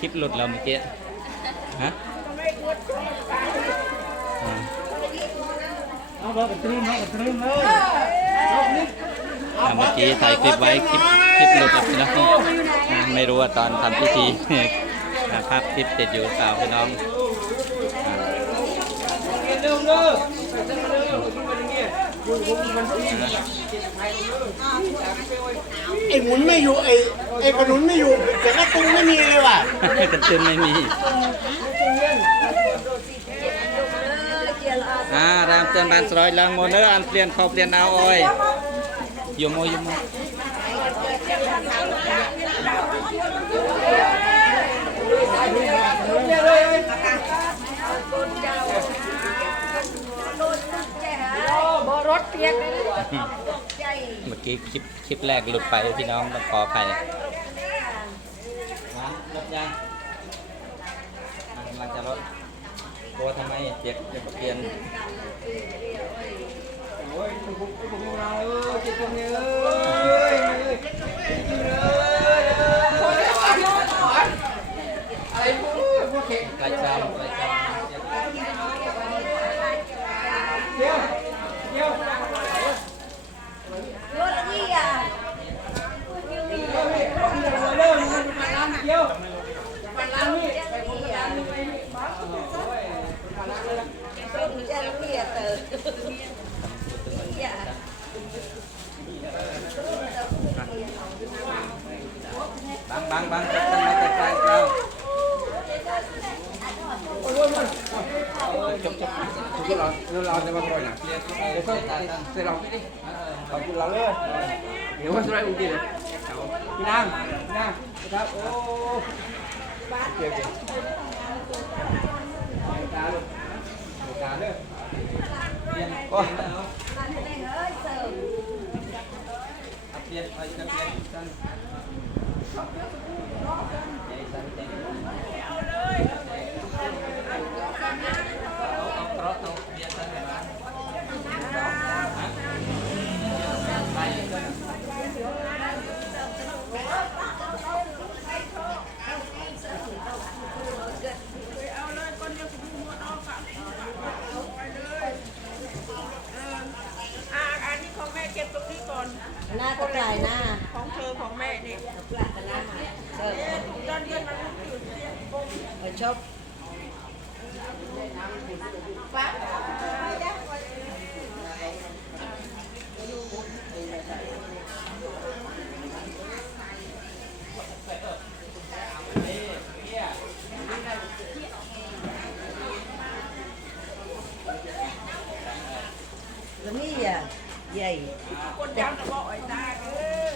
คลิปหลุดแล้วเมื่อกี้ ฮะอ่าเอาบอกกระตรึมเอากระตรึมเลยอ่าเมื่อกี้ถ่ายคลิปไว้คลิปคลิปหลุดแล้วน้องอ่าไม่รู้ว่าตอนทำพิธีอ่ภาพคลิปติดอยู่หรือเปล่าพี่น้องอ่าเร็วเร็วไอ้หมุนไม่อยู่ไอ้ ไอ้กระหนุนไม่อยู่แต่กระตุ้งไม่มีเลยว่ะกระตุ้นไม่มีอ่ารามเตือนบานสร้อยลังโมเนอร์อันเปลี่ยนเขาเปลี่ยนเอาอ้อยยมโมยมโมบ่รถเปียกเลยเมื่อกี้คลิปคลิปแรกหลุดไปพี่น้องต้องขออภัยมาลดยังอะกำลังจะลด ตัวทำไมเจ็บเจ็บเปลี่ยนโอ้ยพวกพวกพวกเราเออเจ็บตรงนี้เอ้ยอะไรพวกพวกเข็งไกลจามไกลจามเดี๋ยวเดี๋ยวรถนี่อะเริ่มเริ่มมาล้างเดี๋ยวมาล้างนี่ไปร้านนี่ไปนี่มาโอ้ยมาล้างเลยป็นจะเปียกเตอเนี่ยบังบังบังจับต้นไม้ไกลไกลเรามาปล่อยนะเรียน เดี๋ยวต้ต้อองงตาตั้งเสร็จเราขอบคุณเราเลยเดี๋ยวว่าจะได้อุ้งกินพี่นางพี่นางครับโอ้เกี่ยวกับตาลูกตาเด้อ เรียนโอ้มันให้เฮ้ยนไปกันเรียนกันเอาเคราะห์เอาเรียนกันไหม อ่าอันนี้ของแม่เก็บตรงนี้ก่อน หน้าตะไคร้หน้าของเธอของแม่นี่ปลาตะน้ำเสริมเอ๊ะตอนเย็นมันอยู่ที่กงไปชอบ ใหญ่คนยังจะบอกไอ้ตาเออ